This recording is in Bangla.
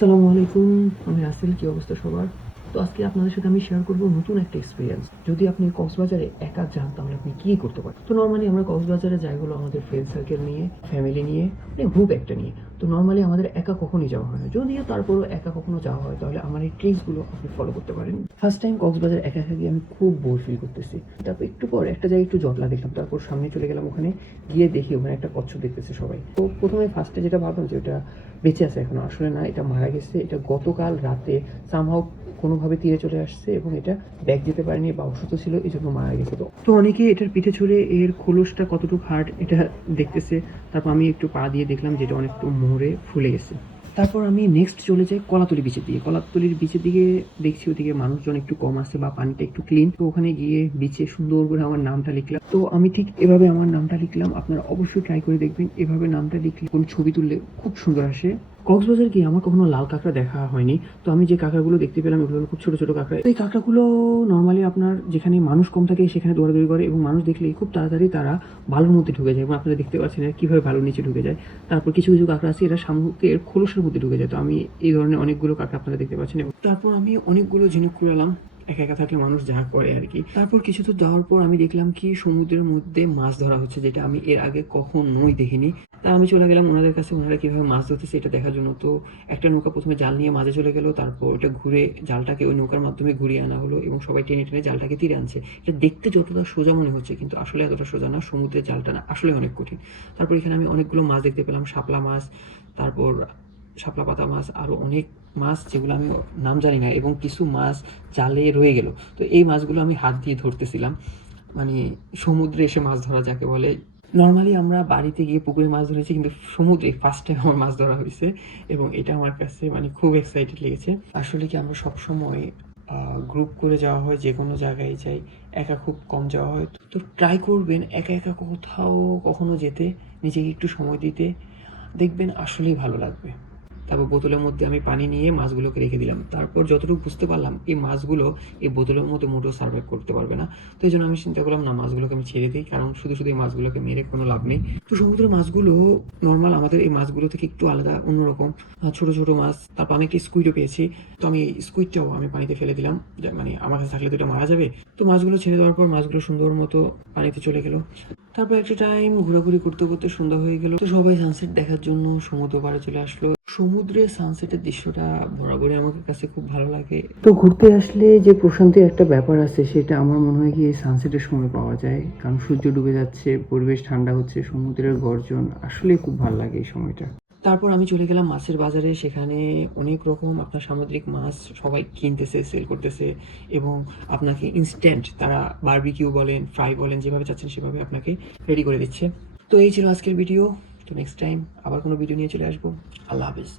আসসালামু আলাইকুম। আমি রাসেল, কি অবস্থা সবার? তো আজকে আপনাদের সাথে আমি শেয়ার করব নতুন একটা এক্সপিরিয়েন্স যদি আপনি কক্সবাজারে একা যান, তাহলে আপনি কী করতে পারেন? তো নর্মালি আমরা কক্সবাজারে যাই হলো আমাদের ফ্রেন্ড সার্কেল নিয়ে ফ্যামিলি নিয়ে মানে গ্রুপ একটা নিয়ে। তো নর্মালি আমাদের একা কখনই যাওয়া হয় না। যদিও তারপরও একা কখনো যাওয়া হয়, তাহলে আমার এই ট্রিক্সগুলো আপনি ফলো করতে পারেন। ফার্স্ট টাইম কক্সবাজার একা একা গিয়ে আমি খুব বোর ফিল করতেছি। তারপর একটু পর একটা জায়গায় একটু জটলা দেখলাম, তারপর সামনে চলে গেলাম ওখানে, গিয়ে দেখি ওখানে একটা কচ্ছপ দেখতেছে সবাই। তো প্রথমে ফার্স্টে যেটা ভাবলাম যে ওটা বেঁচে আছে এখন, আসলে না, এটা মারা গেছে। এটা গতকাল রাতে সামহাও কোনোভাবে তীরে চলে আসছে এবং এটা ব্যাগ যেতে পারেনি বা অসুস্থ ছিল এই জন্য মারা গেছে। তো তো অনেকে এটার পিঠে ছুড়ে এর খোলসটা কতটুকু হার্ড এটা দেখতেছে। তারপর আমি একটু পা দিয়ে দেখলাম যেটা অনেকটু মোড়ে ফুলে গেছে। তারপর আমি নেক্সট চলে যাই কলাতলি বিচের দিকে। কলাতলির বিচের দিকে দেখছি ওদিকে মানুষজন একটু কম আছে বা পানিটা একটু ক্লিন তো ওখানে গিয়ে বিচে সুন্দর করে আমার নামটা লিখলাম। তো আমি ঠিক এভাবে আমার নামটা লিখলাম। আপনারা অবশ্যই ট্রাই করে দেখবেন। এভাবে নামটা লিখলে কোন ছবি তুললে খুব সুন্দর আসে। কক্সবাজার গিয়ে আমার কখনো লাল কাঁকড়া দেখা হয়নি? তো আমি যে কাঁকড়াগুলো দেখতে পেলাম, এগুলো খুব ছোট ছোট কাঁকড়া। এই কাঁকড়াগুলো নর্মালি আপনার যেখানে মানুষ কম থাকে, সেখানে দৌড়াদৌড়ি করে এবং মানুষ দেখলেই খুব তাড়াতাড়ি তারা ভালোর মধ্যে ঢুকে যায় এবং আপনারা দেখতে পাচ্ছেন এরা কীভাবে ভালো নিচে ঢুকে যায়। তারপর কিছু কিছু কাঁকড়া আছে, এরা শামুকের খোলসের মধ্যে ঢুকে যায়। তো আমি এই ধরনের অনেকগুলো কাঁকড়া আপনারা দেখতে পাচ্ছেন এবং তারপর আমি অনেকগুলো ঝিনুক কুড়ালাম। একা একা থাকলে মানুষ যা করে আর কি। তারপর কিছু তো যাওয়ার পর আমি দেখলাম কি সমুদ্রের মধ্যে মাছ ধরা হচ্ছে, যেটা আমি এর আগে কখনোই দেখিনি। তা আমি চলে গেলাম ওনাদের কাছে, ওনারা কীভাবে মাছ ধরতেছে এটা দেখার জন্য। তো একটা নৌকা প্রথমে জাল নিয়ে মাঝে চলে গেলো, তারপর ওটা ঘুরে জালটাকে ওই নৌকার মাধ্যমে ঘুরিয়ে আনা হলো এবং সবাই টেনে টেনে জালটাকে তীরে আনছে। এটা দেখতে যতটা সোজা মনে হচ্ছে, কিন্তু আসলে এতটা সোজা না, সমুদ্রের জালটা না, আসলে অনেক কঠিন। তারপর এখানে আমি অনেকগুলো মাছ দেখতে পেলাম, শাপলা মাছ, তারপর শাপলা পাতা মাছ আরও অনেক মাছ যেগুলো আমি নাম জানি না এবং কিছু মাছ জালে রয়ে গেল। তো এই মাছগুলো আমি হাত দিয়ে ধরতেছিলাম। মানে সমুদ্রে এসে মাছ ধরা যাকে বলে। নর্মালি আমরা বাড়িতে গিয়ে পুকুরে মাছ ধরেছি কিন্তু সমুদ্রে ফার্স্ট টাইম আমার মাছ ধরা হয়েছে এবং এটা আমার কাছে মানে খুব এক্সাইটেড লেগেছে। আসলে কি আমরা সবসময় গ্রুপ করে যাওয়া হয় যে কোনো জায়গায় যাই, একা খুব কম যাওয়া হয়। তো ট্রাই করবেন একা একা কোথাও কখনো যেতে, নিজেকে একটু সময় দিতে। দেখবেন আসলেই ভালো লাগবে। তারপর বোতলের মধ্যে আমি পানি নিয়ে মাছগুলোকে রেখে দিলাম। তারপর যতটুকু বুঝতে পারলাম, এই মাছগুলো এই বোতলের মধ্যে মোটেও সার্ভাইভ করতে পারবে না। তো এই জন্য আমি চিন্তা করলাম, না, মাছগুলোকে আমি ছেড়ে দিই, কারণ শুধু শুধু এই মাছগুলোকে মেরে কোনো লাভ নেই। তো সমুদ্রের মাছগুলো নর্মাল আমাদের এই মাছগুলো থেকে একটু আলাদা, অন্যরকম। ছোট ছোট মাছ। তারপর আমি একটা স্কুইডও পেয়েছি। তো আমি স্কুইডটাও আমি পানিতে ফেলে দিলাম। মানে আমার কাছে থাকলে তো এটা মারা যাবে। তো মাছগুলো ছেড়ে দেওয়ার পর মাছগুলো সুন্দর মতো পানিতে চলে গেল। তারপর একটা টাইম ঘোরাঘুরি করতে করতে সন্ধ্যা হয়ে গেল। তো সবাই সানসেট দেখার জন্য সমুদ্র পাড়ে চলে আসলো। সমুদ্রে সানসেটের দৃশ্যটা বরাবরই আমার কাছে খুব ভালো লাগে। তো ঘুরতে আসলে যে প্রশান্তির একটা ব্যাপার আছে সেটা আমার মনে হয় কি সানসেটের সময় পাওয়া যায়। কারণ সূর্য ডুবে যাচ্ছে পরিবেশ ঠান্ডা হচ্ছে সমুদ্রের গর্জন আসলে খুব ভালো লাগে এই সময়টা। তারপর আমি চলে গেলাম মাছের বাজারে সেখানে অনেক রকম আপনার সামুদ্রিক মাছ সবাই কিনতেছে সেল করতেছে এবং আপনাকে ইনস্ট্যান্ট তারা বারবিকিউ বলেন ফ্রাই বলেন যেভাবে চাচ্ছেন সেভাবে আপনাকে রেডি করে দিচ্ছে। তো এই ছিল আজকের ভিডিও তো নেক্সট টাইম আবার কোনো ভিডিও নিয়ে চলে আসব। আল্লাহ হাফিজ।